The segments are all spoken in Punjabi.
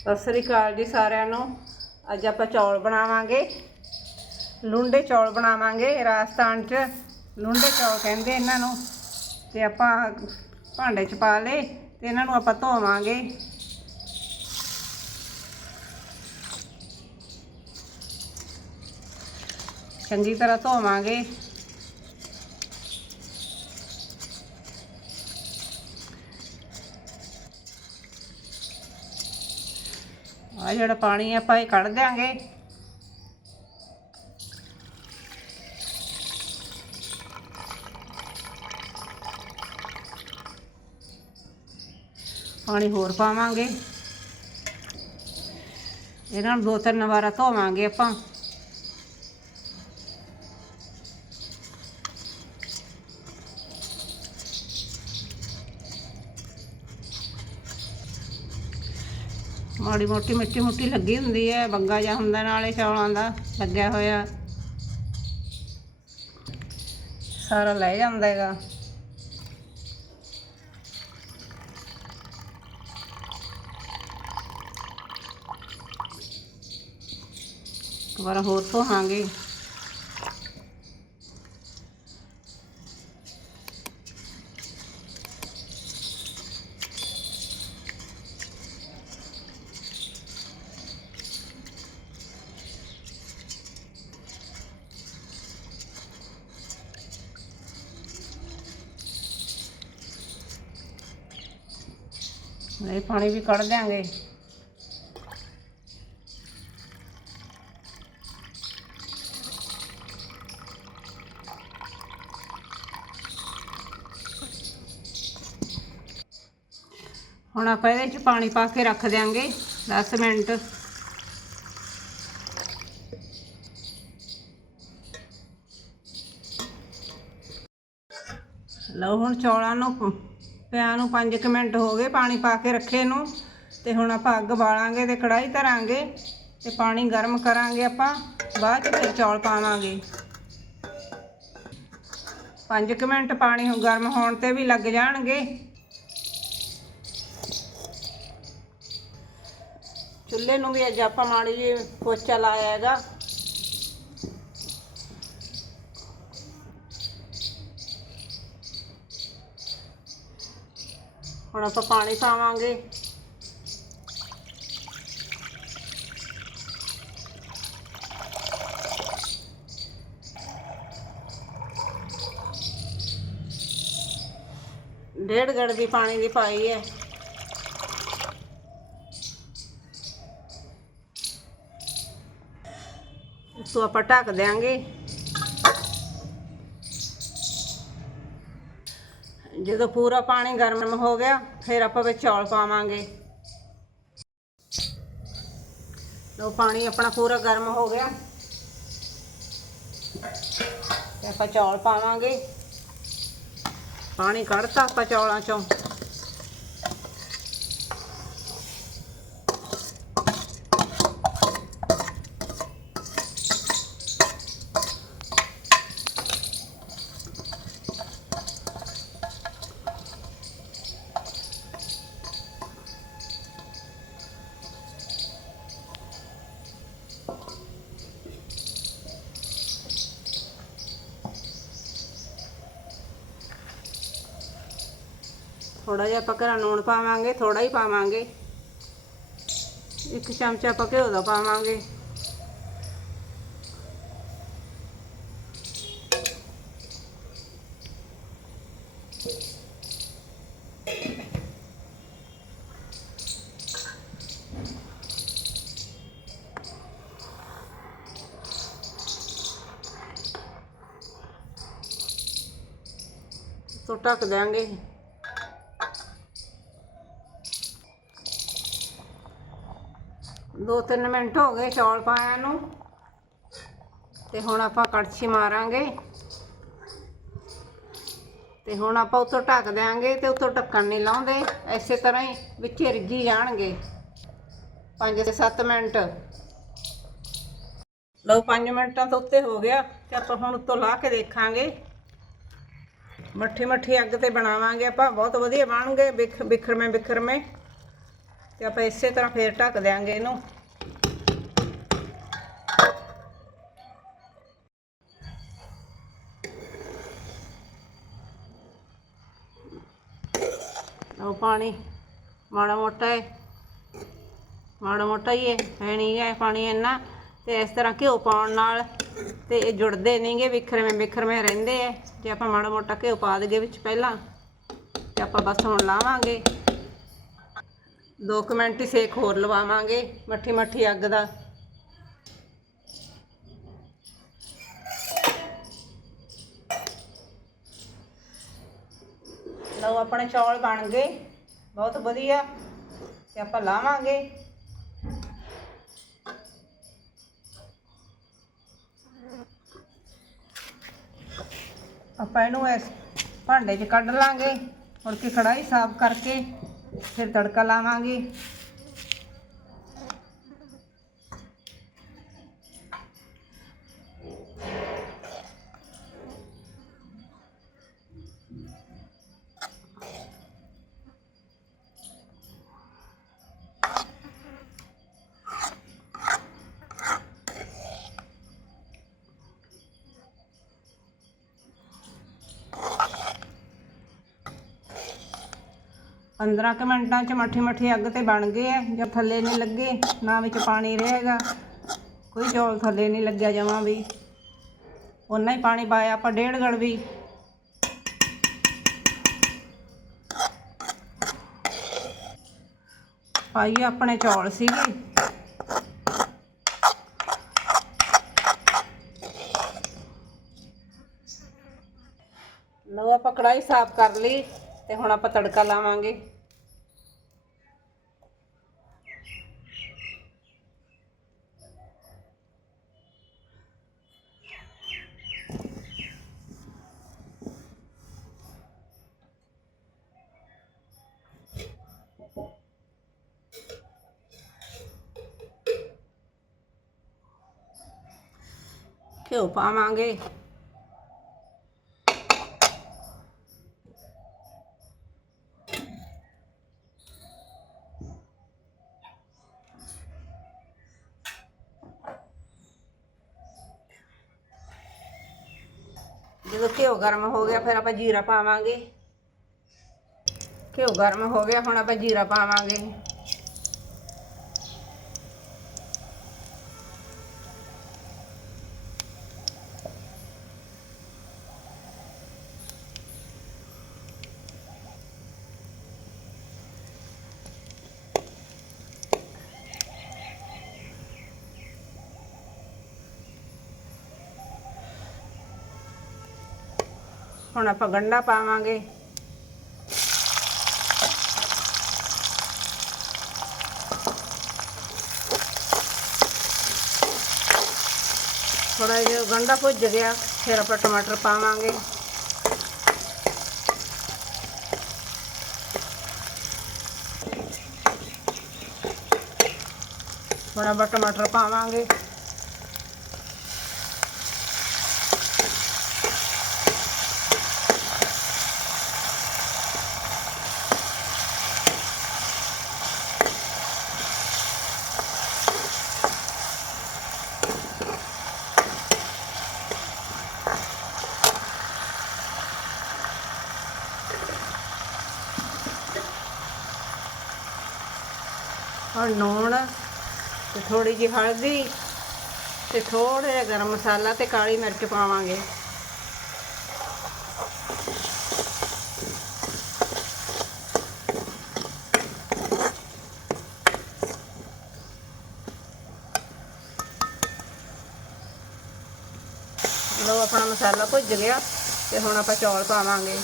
ਸਤਿ ਸ੍ਰੀ ਅਕਾਲ ਜੀ ਸਾਰਿਆਂ ਨੂੰ। ਅੱਜ ਆਪਾਂ ਚੌਲ ਬਣਾਵਾਂਗੇ। ਲੁੰਡੇ ਚੌਲ ਬਣਾਵਾਂਗੇ ਰਾਜਸਥਾਨ 'ਚ। ਲੁੰਡੇ ਚੌਲ ਕਹਿੰਦੇ ਇਹਨਾਂ ਨੂੰ। ਤੇ ਆਪਾਂ ਭਾਂਡੇ 'ਚ ਪਾ ਲਏ ਤੇ ਇਹਨਾਂ ਨੂੰ ਆਪਾਂ ਧੋਵਾਂਗੇ। ਚੰਗੀ ਤਰ੍ਹਾਂ ਧੋਵਾਂਗੇ। ਆ ਜਿਹੜਾ ਪਾਣੀ ਆਪਾਂ ਇਹ ਕੱਢ ਦਿਆਂਗੇ। ਪਾਣੀ ਹੋਰ ਪਾਵਾਂਗੇ। ਇਹਨਾਂ ਨੂੰ ਦੋ ਤਿੰਨ ਵਾਰਾ ਧੋਵਾਂਗੇ ਆਪਾਂ। ਮਾੜੀ ਮੋਟੀ ਮਿੱਟੀ ਮੁੱਟੀ ਲੱਗੀ ਹੁੰਦੀ ਹੈ, ਬੰਗਾ ਜਾਂ ਹੁੰਦਾ ਨਾਲੇ ਚੌਲਾਂ ਦਾ ਲੱਗਿਆ ਹੋਇਆ। ਸਾਰਾ ਲੈ ਜਾਂਦਾ ਹੈਗਾ। ਇੱਕ ਹੋਰ ਧੋਵਾਂਗੇ। ਇਹ ਪਾਣੀ ਵੀ ਕੱਢ ਦਿਆਂਗੇ। ਹੁਣ ਆਪਾਂ ਇਹਦੇ ਚ ਪਾਣੀ ਪਾ ਕੇ ਰੱਖ ਦਿਆਂਗੇ 10 ਮਿੰਟ। ਲਓ ਹੁਣ ਚੌਲਾਂ ਨੂੰ ਪਿਆ ਨੂੰ 5 ਮਿੰਟ ਹੋ ਗਏ ਪਾਣੀ ਪਾ ਕੇ ਰੱਖੇ ਨੂੰ ਤੇ ਹੁਣ ਆਪਾਂ ਅੱਗ ਬਾਲਾਂਗੇ ਤੇ ਕੜਾਈ ਧਰਾਂਗੇ ਤੇ ਪਾਣੀ ਗਰਮ ਕਰਾਂਗੇ ਆਪਾਂ, ਬਾਅਦ ਚ ਫਿਰ ਚੌਲ ਪਾਵਾਂਗੇ। 5 ਮਿੰਟ ਪਾਣੀ ਹੁਣ ਗਰਮ ਹੋਣ ਤੇ ਵੀ ਲੱਗ ਜਾਣਗੇ। ਚੁੱਲ੍ਹੇ ਨੂੰ ਵੀ ਅੱਜ ਆਪਾਂ ਮਾੜੀ ਜਿਹੀ ਪੋਚਾ ਲਾਇਆ ਹੈਗਾ। ਹੁਣ ਆਪਾਂ ਪਾਣੀ ਪਾਵਾਂਗੇ। ਡੇਢ ਗੜਵੀ ਪਾਣੀ ਦੀ ਪਾਈ ਹੈ। ਸੋ ਆਪਾਂ ਢੱਕ ਦਿਆਂਗੇ। ਜਦੋਂ ਪੂਰਾ ਪਾਣੀ ਗਰਮ ਹੋ ਗਿਆ, ਫਿਰ ਆਪਾਂ ਵਿੱਚ ਚੌਲ ਪਾਵਾਂਗੇ। ਲੋ ਪਾਣੀ ਆਪਣਾ ਪੂਰਾ ਗਰਮ ਹੋ ਗਿਆ। ਤੇ ਆਪਾਂ ਚੌਲ ਪਾਵਾਂਗੇ। ਪਾਣੀ ਕੱਢਤਾ ਆਪਾਂ ਚੌਲਾਂ ਚੋਂ। ਥੋੜਾ ਜਿਹਾ ਆਪਾਂ ਘਰਾਂ ਨੂਣ ਪਾਵਾਂਗੇ ਥੋੜਾ ਹੀ ਪਾਵਾਂਗੇ। ਇੱਕ ਚਮਚਾ ਆਪਾਂ ਘਿਓ ਦਾ ਪਾਵਾਂਗੇ। ਤੋਂ ਢੱਕ ਦਾਂਗੇ 2-3 ਮਿੰਟ ਹੋ ਗਏ ਚੌਲ ਪਾਇਆ ਨੂੰ। ਤੇ ਹੁਣ ਆਪਾਂ ਕੜਛੀ ਮਾਰਾਂਗੇ। ਤੇ ਹੁਣ ਆਪਾਂ ਉੱਥੋਂ ਢੱਕ ਦੇਾਂਗੇ ਤੇ ਉੱਥੋਂ ਢੱਕਣ ਨਹੀਂ ਲਾਉਂਦੇ। ਐਸੇ ਤਰ੍ਹਾਂ ਹੀ ਵਿੱਚ ਰਿੱਗੀ ਜਾਣਗੇ। 5-7 ਮਿੰਟ। ਲਓ 5 ਮਿੰਟਾਂ ਤੋਂ ਉੱਤੇ ਹੋ ਗਿਆ ਤੇ ਆਪਾਂ ਹੁਣ ਉੱਤੋਂ ਲਾ ਕੇ ਦੇਖਾਂਗੇ। ਮੱਠੀ ਮੱਠੀ ਅੱਗ ਤੇ ਬਣਾਵਾਂਗੇ ਆਪਾਂ। ਬਹੁਤ ਵਧੀਆ ਬਣਨਗੇ ਬਿਖਰਵੇਂ ਬਿਖਰਵੇਂ ਤੇ ਆਪਾਂ ਇਸੇ ਤਰ੍ਹਾਂ ਫੇਰ ਢੱਕ ਦੇਾਂਗੇ ਇਹਨੂੰ। ਉਹ ਪਾਣੀ, ਮਾੜਾ ਮੋਟਾ ਹੈ ਮਾੜਾ ਮੋਟਾ ਹੀ ਹੈ ਹੈ ਨਹੀਂ ਹੈ ਪਾਣੀ ਇੰਨਾ। ਤੇ ਇਸ ਤਰ੍ਹਾਂ ਘਿਓ ਪਾਉਣ ਨਾਲ ਤੇ ਇਹ ਜੁੜਦੇ ਨਹੀਂਗੇ ਵਿਖਰਵੇਂ ਵਿਖਰਵੇਂ ਰਹਿੰਦੇ ਆ ਜੇ ਆਪਾਂ ਮਾੜਾ ਮੋਟਾ ਘਿਓ ਪਾ ਦਈਏ ਵਿੱਚ ਪਹਿਲਾਂ, ਤੇ ਆਪਾਂ ਬਸ ਹੁਣ ਲਾਵਾਂਗੇ। ਦੋ ਕੁ ਮਿੰਟ ਹੀ ਸੇਕ ਹੋਰ ਲਵਾਵਾਂਗੇ ਮੱਠੀ ਮੱਠੀ ਅੱਗ ਦਾ। ਆਪਣੇ ਚੌਲ ਬਣ ਗਏ। ਬਹੁਤ ਵਧੀਆ। ਤੇ ਆਪਾਂ ਲਾਵਾਂਗੇ। ਆਪਾਂ ਇਹਨੂੰ ਇਸ ਭਾਂਡੇ 'ਚ ਕੱਢ ਲਾਂਗੇ। ਮੁੜ ਕੇ ਕੜਾਹੀ ਸਾਫ਼ ਕਰਕੇ ਫਿਰ ਤੜਕਾ ਲਾਵਾਂਗੇ। ਪੰਦਰਾਂ ਕੁ ਮਿੰਟਾਂ 'ਚ ਮੱਠੀ ਮੱਠੀ ਅੱਗ ਤੇ ਬਣ ਗਏ ਆ, ਜਾਂ ਥੱਲੇ ਨਹੀਂ ਲੱਗੇ, ਨਾ ਵਿੱਚ ਪਾਣੀ ਰਹੇਗਾ। ਕੋਈ ਚੌਲ ਥੱਲੇ ਨਹੀਂ ਲੱਗਿਆ ਜਮਾਂ ਵੀ। ਉਨਾ ਹੀ ਪਾਣੀ ਪਾਇਆ ਆਪਾਂ, ਡੇਢ ਗੜਵੀ ਪਾਈਏ ਆਪਣੇ ਚੌਲ ਸੀਗੇ। ਲਓ ਆਪਾਂ ਕੜਾਈ ਸਾਫ਼ ਕਰ ਲਈ। ਤੇ ਹੁਣ ਆਪਾਂ ਤੜਕਾ ਲਾਵਾਂਗੇ। ਘਿਓ ਪਾਵਾਂਗੇ ਜਦੋਂ ਘਿਓ ਗਰਮ ਹੋ ਗਿਆ, ਫਿਰ ਆਪਾਂ ਜੀਰਾ ਪਾਵਾਂਗੇ। ਘਿਓ ਗਰਮ ਹੋ ਗਿਆ, ਹੁਣ ਆਪਾਂ ਜੀਰਾ ਪਾਵਾਂਗੇ। ਹੁਣ ਆਪਾਂ ਗੰਢਾ ਪਾਵਾਂਗੇ। ਥੋੜਾ ਜਿਹਾ ਗੰਢਾ ਭੁੱਜ ਗਿਆ, ਫਿਰ ਆਪਾਂ ਟਮਾਟਰ ਪਾਵਾਂਗੇ। ਹੁਣ ਆਪਾਂ ਟਮਾਟਰ ਪਾਵਾਂਗੇ। ਹੁਣ ਨੂਣ ਤੇ ਥੋੜੀ ਜਿਹੀ ਹਲਦੀ ਤੇ ਥੋੜਾ ਜਿਹਾ ਗਰਮ ਮਸਾਲਾ ਤੇ ਕਾਲੀ ਮਿਰਚ ਪਾਵਾਂਗੇ। ਲੋ ਆਪਣਾ ਮਸਾਲਾ ਭੁੱਜ ਗਿਆ ਤੇ ਹੁਣ ਆਪਾਂ ਚੌਲ ਪਾਵਾਂਗੇ।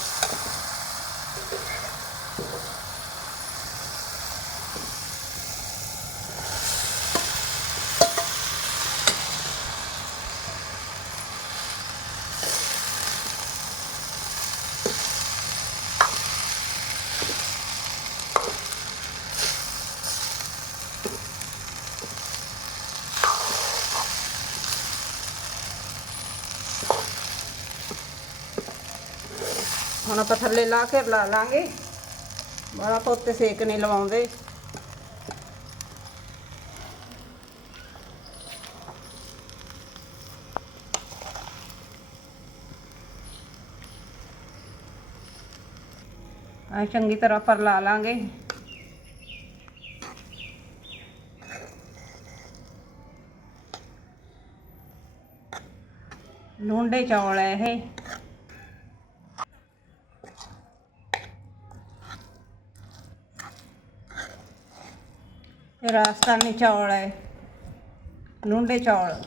ਹੁਣ ਆਪਾਂ ਥੱਲੇ ਲਾ ਕੇ ਲਾ ਲਾਂਗੇ। ਬੜਾ ਪੋਤੇ ਸੇਕ ਨਹੀਂ ਲਵਾਉਂਦੇ। ਆ ਚੰਗੀ ਤਰ੍ਹਾਂ ਪਰ ਲਾ ਲਾਂਗੇ। ਲੂੰਡੇ ਚੌਲ ਹੈ ਇਹ। ਰਾਜਸਥਾਨੀ ਚੌਲ ਹੈ ਲੂੰਡੇ ਚੌਲ।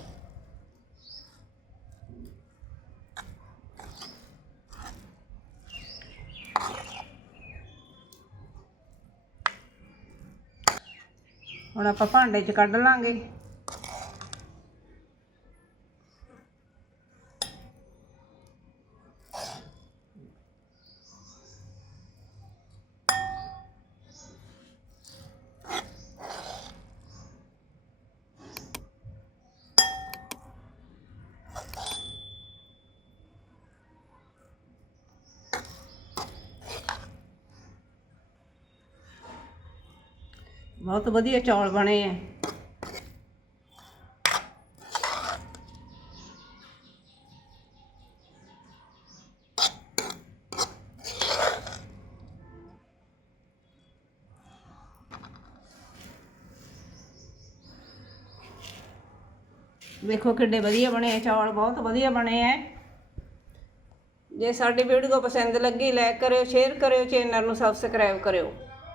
ਹੁਣ ਆਪਾਂ ਭਾਂਡੇ 'ਚ ਕੱਢ ਲਾਂਗੇ। ਬਹੁਤ ਵਧੀਆ ਚੌਲ ਬਣੇ ਆ। ਵੇਖੋ ਕਿੱਡੇ ਵਧੀਆ ਬਣੇ ਆ ਚੌਲ, ਬਹੁਤ ਵਧੀਆ ਬਣੇ ਆ। ਜੇ ਸਾਡੀ ਵੀਡੀਓ ਪਸੰਦ ਲੱਗੀ ਲਾਈਕ ਕਰਿਓ ਸ਼ੇਅਰ ਕਰਿਓ ਚੈਨਲ ਨੂੰ ਸਬਸਕ੍ਰਾਈਬ ਕਰਿਓ।